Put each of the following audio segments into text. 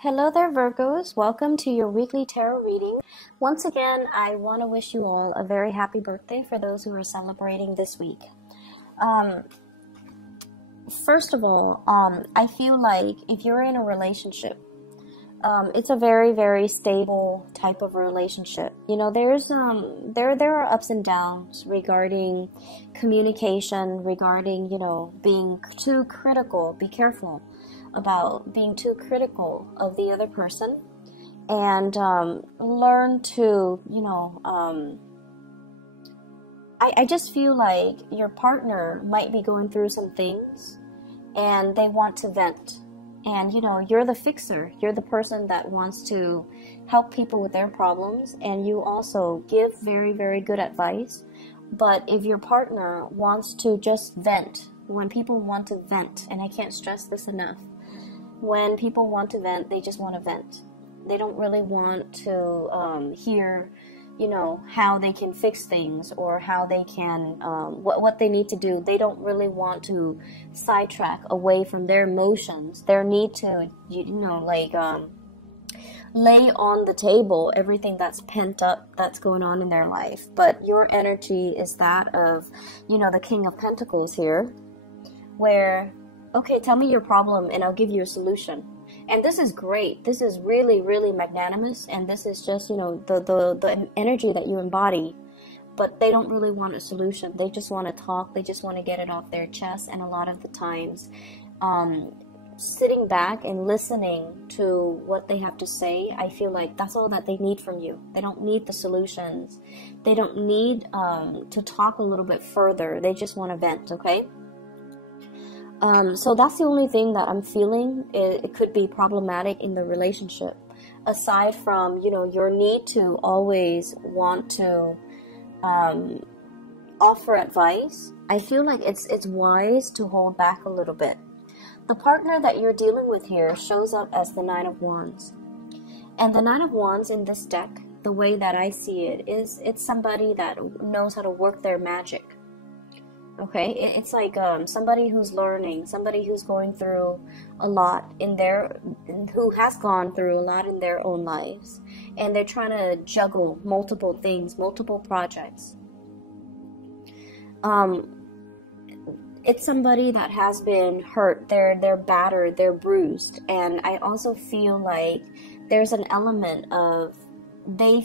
Hello there, Virgos. Welcome to your weekly tarot reading. Once again, I want to wish you all a very happy birthday for those who are celebrating this week. First of all, I feel like if you're in a relationship, it's a very, very stable type of relationship. You know, there are ups and downs regarding communication, regarding, being too critical. Be careful about being too critical of the other person, and learn to, I just feel like your partner might be going through some things and they want to vent. And, you're the fixer. You're the person that wants to help people with their problems. And you also give very, very good advice. But if your partner wants to just vent, when people want to vent, and I can't stress this enough, when people want to vent, they just want to vent. They don't really want to hear, how they can fix things or how they can, what they need to do. They don't really want to sidetrack away from their emotions, their need to, lay on the table everything that's pent up, that's going on in their life. But your energy is that of, the King of Pentacles here, where, okay, tell me your problem and I'll give you a solution. And this is great. This is really, really magnanimous. And this is just, the energy that you embody. But they don't really want a solution. They just want to talk. They just want to get it off their chest. And a lot of the times, sitting back and listening to what they have to say, I feel like that's all that they need from you. They don't need the solutions. They don't need to talk a little bit further. They just want to vent, okay? So that's the only thing that I'm feeling. It could be problematic in the relationship. Aside from, your need to always want to offer advice, I feel like it's wise to hold back a little bit. The partner that you're dealing with here shows up as the Nine of Wands. And the Nine of Wands in this deck, the way that I see it, is it's somebody that knows how to work their magic. Okay, it's like somebody who's learning, somebody who's going through a lot who has gone through a lot in their own lives, and they're trying to juggle multiple things, multiple projects. It's somebody that has been hurt, they're battered, they're bruised, and I also feel like there's an element of they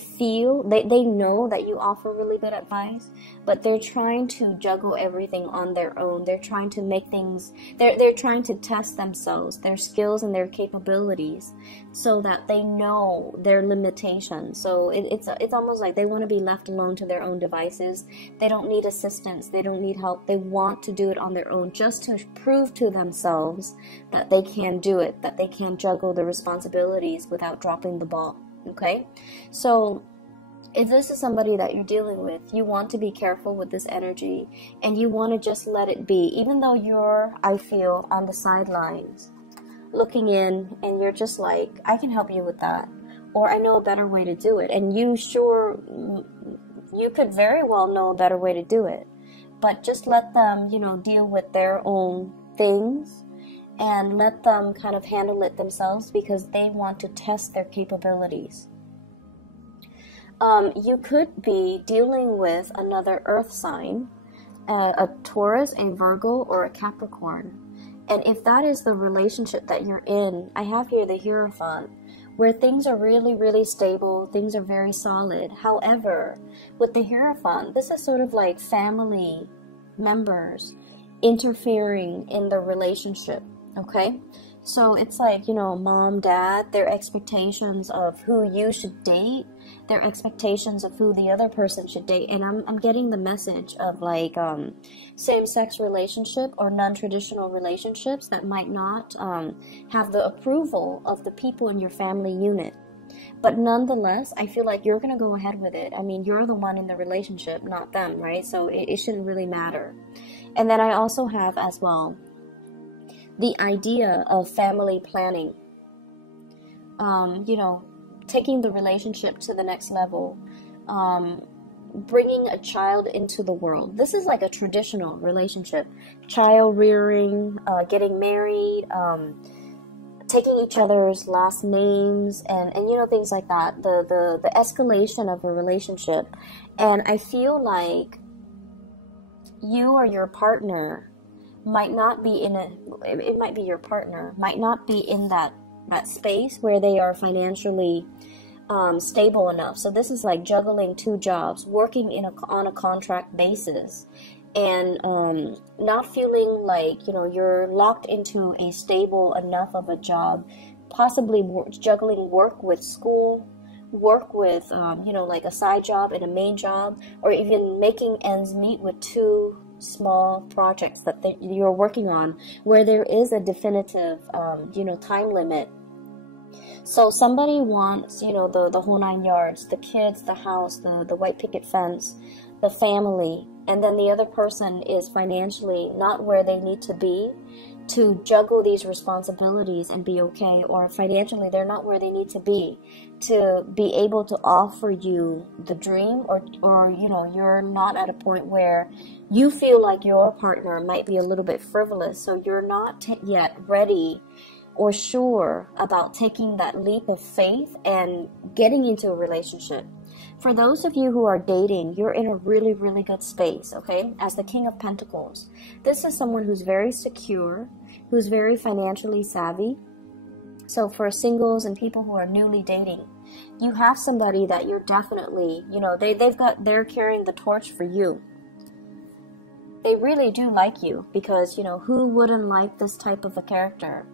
know that you offer really good advice, but they're trying to juggle everything on their own. They're trying to make things, they're trying to test themselves, their skills and their capabilities, so that they know their limitations. So it's almost like they want to be left alone to their own devices. They don't need assistance. They don't need help. They want to do it on their own, just to prove to themselves that they can do it, that they can juggle the responsibilities without dropping the ball. Okay, so if this is somebody that you're dealing with, you want to be careful with this energy, and you want to just let it be, even though you're, I feel, on the sidelines looking in, and you're just like, I can help you with that, or I know a better way to do it. And you could very well know a better way to do it, but just let them, deal with their own things, and let them kind of handle it themselves, because they want to test their capabilities. You could be dealing with another earth sign, a Taurus, a Virgo, or a Capricorn. And if that is the relationship that you're in, I have here the Hierophant, where things are really, really stable, things are very solid. However, with the Hierophant, this is sort of like family members interfering in the relationship. Okay, so it's like, mom, dad, their expectations of who you should date, their expectations of who the other person should date. And I'm getting the message of like same-sex relationship or non-traditional relationships that might not have the approval of the people in your family unit. But nonetheless, I feel like you're going to go ahead with it. I mean, you're the one in the relationship, not them, right? So it shouldn't really matter. And then I also have as well the idea of family planning, taking the relationship to the next level, bringing a child into the world. This is like a traditional relationship, child rearing, getting married, taking each other's last names and you know, things like that, the escalation of a relationship. And I feel like you or your partner might not be in it might be your partner might not be in that space where they are financially stable enough. So this is like juggling two jobs, working on a contract basis, and not feeling like, you know, you're locked into a stable enough of a job, possibly juggling work with school, work with you know, like a side job and a main job, or even making ends meet with two small projects that you're working on, where there is a definitive you know, time limit. So somebody wants, you know, the whole 9 yards, the kids, the house, the white picket fence, the family, and then the other person is financially not where they need to be to juggle these responsibilities and be okay, or financially they're not where they need to be able to offer you the dream, or you know, you're not at a point where you feel like your partner might be a little bit frivolous, so you're not yet ready or sure about taking that leap of faith and getting into a relationship. For those of you who are dating, you're in a really, really good space, okay? As the King of Pentacles, this is someone who's very secure, who's very financially savvy. So for singles and people who are newly dating, you have somebody that you're definitely, you know, they're carrying the torch for you. They really do like you, because, you know, who wouldn't like this type of a character?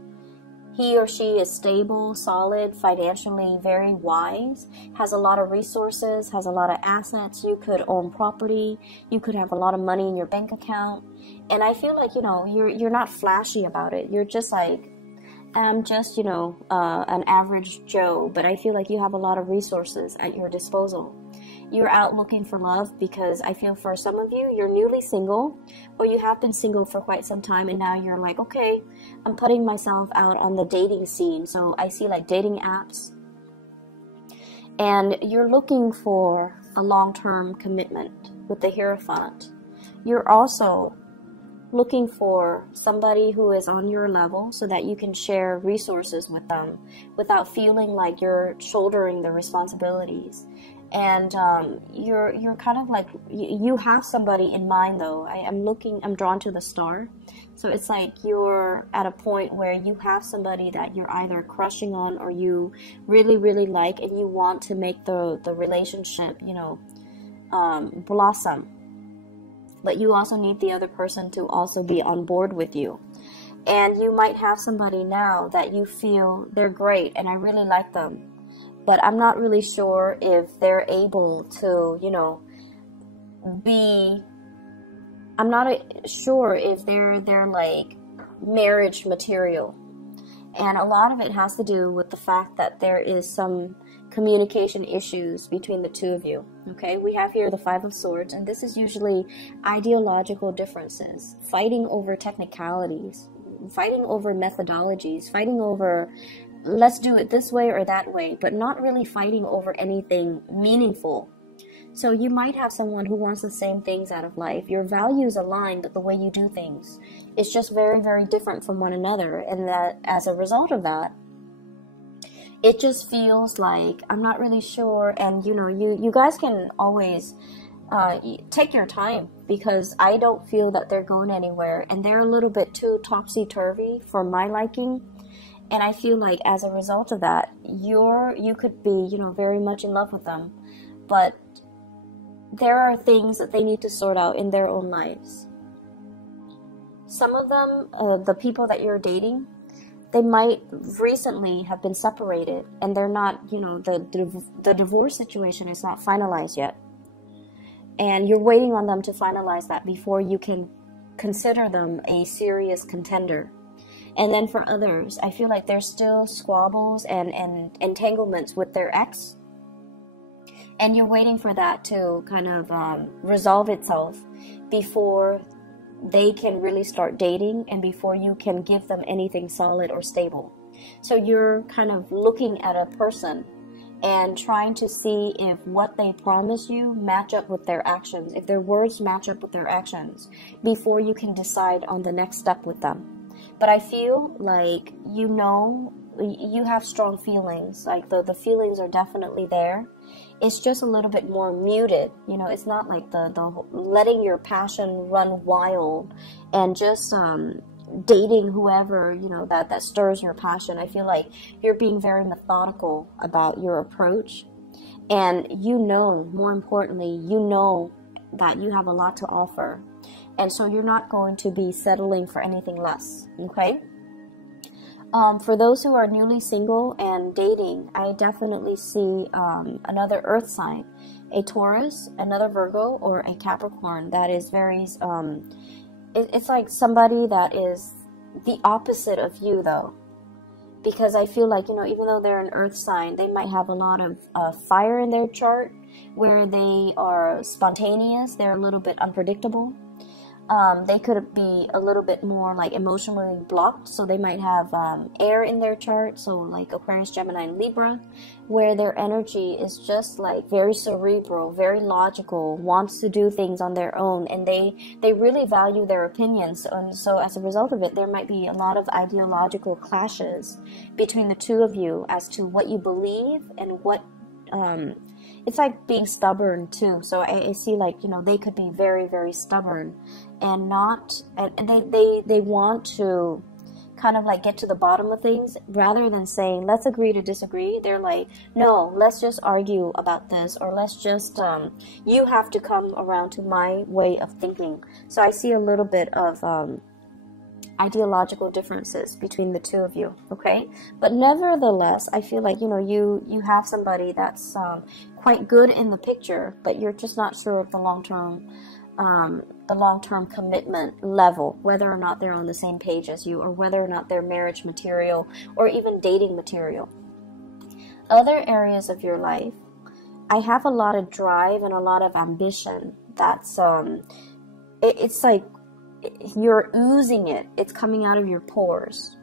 He or she is stable, solid, financially very wise, has a lot of resources, has a lot of assets. You could own property. You could have a lot of money in your bank account. And I feel like, you know, you're not flashy about it. You're just like, I'm just, you know, an average Joe. But I feel like you have a lot of resources at your disposal. You're out looking for love, because I feel for some of you, you're newly single, or you have been single for quite some time, and now you're like, okay, I'm putting myself out on the dating scene. So I see like dating apps, and you're looking for a long-term commitment with the Hierophant. You're also looking for somebody who is on your level so that you can share resources with them without feeling like you're shouldering the responsibilities. And you're kind of like, you have somebody in mind though. I'm drawn to the star. So it's like you're at a point where you have somebody that you're either crushing on, or you really, really like, and you want to make the relationship, you know, blossom. But you also need the other person to also be on board with you. And you might have somebody now that you feel they're great and I really like them, but I'm not really sure if they're able to, you know, I'm not sure if they're like marriage material. And a lot of it has to do with the fact that there is some communication issues between the two of you. Okay, we have here the Five of Swords, and this is usually ideological differences, fighting over technicalities, fighting over methodologies, fighting over let's do it this way or that way, but not really fighting over anything meaningful. So you might have someone who wants the same things out of life. Your values align, but the way you do things is just very, very different from one another. And that as a result of that, it just feels like I'm not really sure. And you know, you guys can always take your time, because I don't feel that they're going anywhere, and they're a little bit too topsy-turvy for my liking. And I feel like as a result of that, you could be, you know, very much in love with them, but there are things that they need to sort out in their own lives. Some of them, the people that you're dating, they might recently have been separated, and they're not, you know, the divorce situation is not finalized yet. And you're waiting on them to finalize that before you can consider them a serious contender. And then for others, I feel like there's still squabbles and entanglements with their ex. And you're waiting for that to kind of resolve itself before they can really start dating, and before you can give them anything solid or stable. So you're kind of looking at a person and trying to see if what they promise you match up with their actions, if their words match up with their actions, before you can decide on the next step with them. But I feel like you know you have strong feelings. Like the feelings are definitely there. It's just a little bit more muted. You know, it's not like the letting your passion run wild and just dating whoever, you know, that stirs your passion. I feel like you're being very methodical about your approach, and you know, more importantly, you know that you have a lot to offer, and so you're not going to be settling for anything less. Okay. For those who are newly single and dating, I definitely see another earth sign, a Taurus, another Virgo, or a Capricorn that is very, it's like somebody that is the opposite of you, though. Because I feel like, you know, even though they're an earth sign, they might have a lot of fire in their chart, where they are spontaneous, they're a little bit unpredictable. They could be a little bit more like emotionally blocked, so they might have air in their chart, so like Aquarius, Gemini, and Libra, where their energy is just like very cerebral, very logical, wants to do things on their own, and they really value their opinions. And so as a result of it, there might be a lot of ideological clashes between the two of you as to what you believe and what it's like being stubborn too. So I see, like, you know, they could be very, very stubborn and they want to kind of like get to the bottom of things rather than saying, let's agree to disagree. They're like, no, let's just argue about this, or let's just, you have to come around to my way of thinking. So I see a little bit of, ideological differences between the two of you, okay? But nevertheless, I feel like, you know, you have somebody that's quite good in the picture, but you're just not sure of the long-term commitment level, whether or not they're on the same page as you, or whether or not they're marriage material or even dating material. Other areas of your life, I have a lot of drive and a lot of ambition. That's it's like you're oozing it. It's coming out of your pores.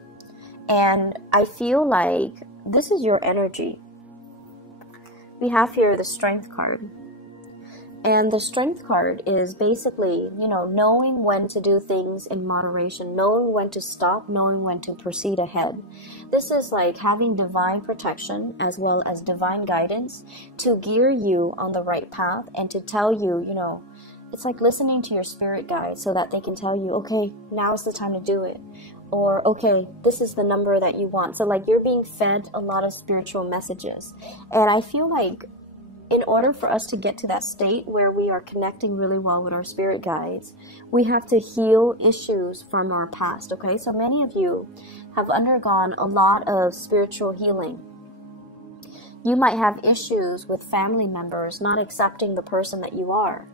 And I feel like this is your energy. We have here the Strength card. And the Strength card is basically, you know, knowing when to do things in moderation, knowing when to stop, knowing when to proceed ahead. This is like having divine protection as well as divine guidance to gear you on the right path and to tell you, you know, it's like listening to your spirit guide so that they can tell you, okay, now is the time to do it. Or, okay, this is the number that you want. So like you're being fed a lot of spiritual messages. And I feel like in order for us to get to that state where we are connecting really well with our spirit guides, we have to heal issues from our past, okay? So many of you have undergone a lot of spiritual healing. You might have issues with family members not accepting the person that you are.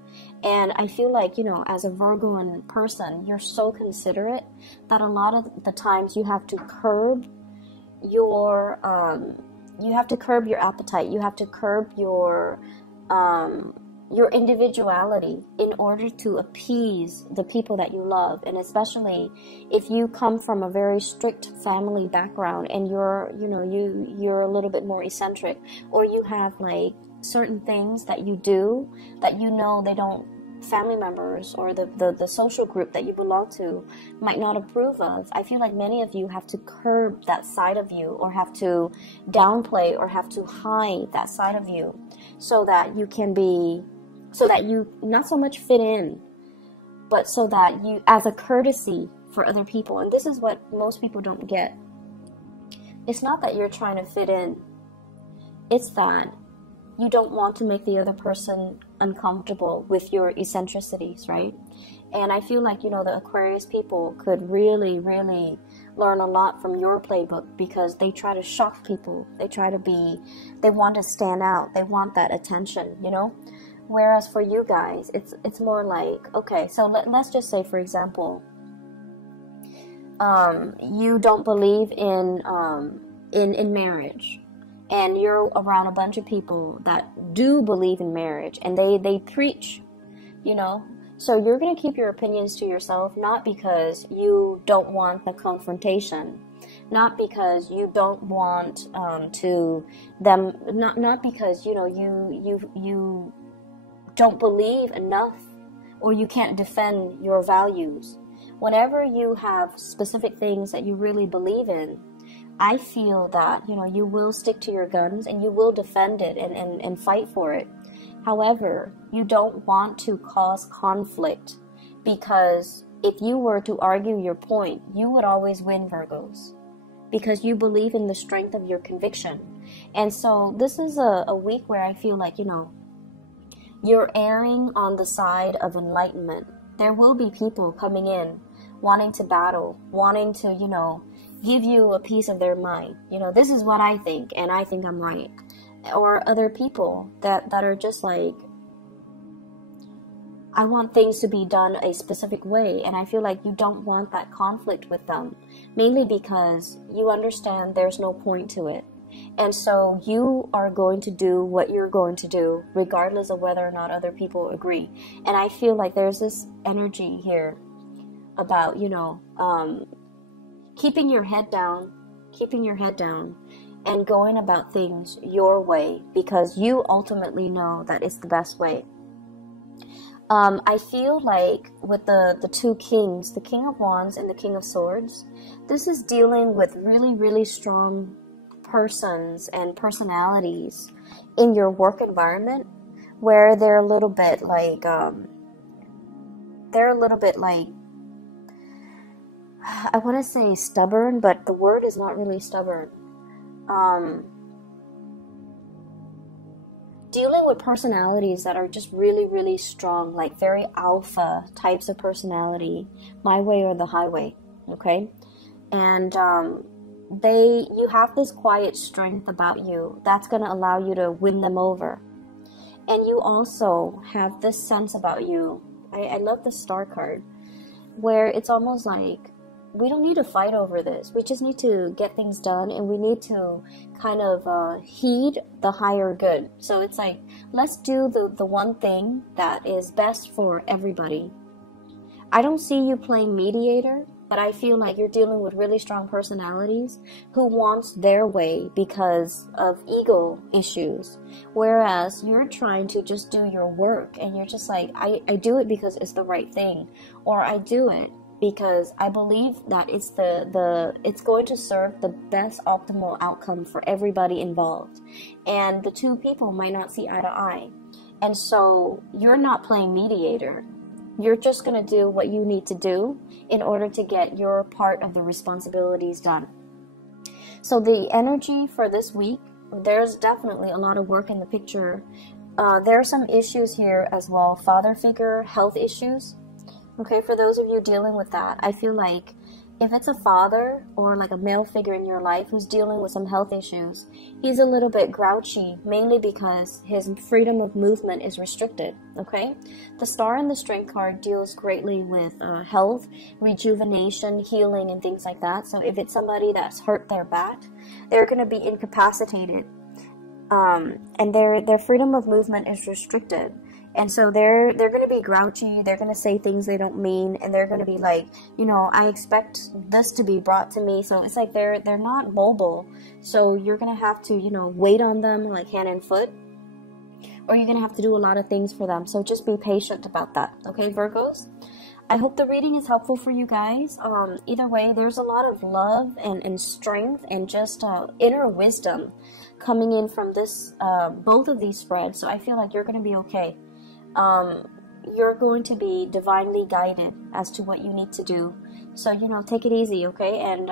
And I feel like, you know, as a Virgoan person, you're so considerate that a lot of the times you have to curb your appetite. You have to curb your individuality in order to appease the people that you love. And especially if you come from a very strict family background and you're a little bit more eccentric, or you have like certain things that you do that you know family members or the social group that you belong to might not approve of. I feel like many of you have to curb that side of you, or have to downplay, or have to hide that side of you, so that you not so much fit in, but so that you, as a courtesy for other people. And this is what most people don't get. It's not that you're trying to fit in. It's that you don't want to make the other person uncomfortable with your eccentricities, right? And I feel like, you know, the Aquarius people could really, really learn a lot from your playbook, because they try to shock people. They want to stand out. They want that attention, you know? Whereas for you guys, it's more like, okay, so let's just say, for example, you don't believe in marriage, and you're around a bunch of people that do believe in marriage, and they preach, you know. So you're going to keep your opinions to yourself, not because you don't want the confrontation, not because you don't want not because, you know, you don't believe enough, or you can't defend your values. Whenever you have specific things that you really believe in, I feel that, you know, you will stick to your guns and you will defend it and fight for it. However, you don't want to cause conflict, because if you were to argue your point, you would always win, Virgos, because you believe in the strength of your conviction. And so this is a week where I feel like, you know, you're erring on the side of enlightenment. There will be people coming in wanting to battle, wanting to, you know, give you a piece of their mind. You know, this is what I think, and I think I'm right. Or other people that are just like, I want things to be done a specific way, and I feel like you don't want that conflict with them, mainly because you understand there's no point to it. And so you are going to do what you're going to do, regardless of whether or not other people agree. And I feel like there's this energy here about, you know, keeping your head down, and going about things your way, because you ultimately know that it's the best way. I feel like with the two kings, the King of Wands and the King of Swords, this is dealing with really, really strong persons and personalities in your work environment, where they're a little bit like, I want to say stubborn, but the word is not really stubborn. Dealing with personalities that are just really, really strong, like very alpha types of personality, my way or the highway, okay? And you have this quiet strength about you that's going to allow you to win them over. And you also have this sense about you, I love the star card, where it's almost like, we don't need to fight over this. We just need to get things done, and we need to kind of heed the higher good. So it's like, let's do the one thing that is best for everybody. I don't see you playing mediator, but I feel like you're dealing with really strong personalities who wants their way because of ego issues. Whereas you're trying to just do your work, and you're just like, I do it because it's the right thing, or I do it because I believe that it's it's going to serve the best optimal outcome for everybody involved. And the two people might not see eye to eye. And so you're not playing mediator. You're just going to do what you need to do in order to get your part of the responsibilities done. So the energy for this week, there's definitely a lot of work in the picture. There are some issues here as well. Father figure, health issues. Okay, for those of you dealing with that, I feel like if it's a father or like a male figure in your life who's dealing with some health issues, he's a little bit grouchy, mainly because his freedom of movement is restricted, okay? The Star and the Strength card deals greatly with health, rejuvenation, healing, and things like that. So if it's somebody that's hurt their back, they're going to be incapacitated, and their freedom of movement is restricted. And so they're going to be grouchy, they're going to say things they don't mean, and they're going to be like, you know, I expect this to be brought to me. So it's like they're not mobile. So you're going to have to, you know, wait on them like hand and foot, or you're going to have to do a lot of things for them. So just be patient about that. Okay, Virgos? I hope the reading is helpful for you guys. Either way, there's a lot of love and strength and just inner wisdom coming in from this, both of these spreads. So I feel like you're going to be okay. You're going to be divinely guided as to what you need to do. So, you know, take it easy, okay? And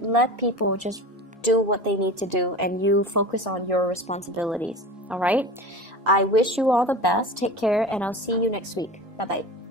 let people just do what they need to do, and you focus on your responsibilities, all right? I wish you all the best. Take care, and I'll see you next week. Bye-bye.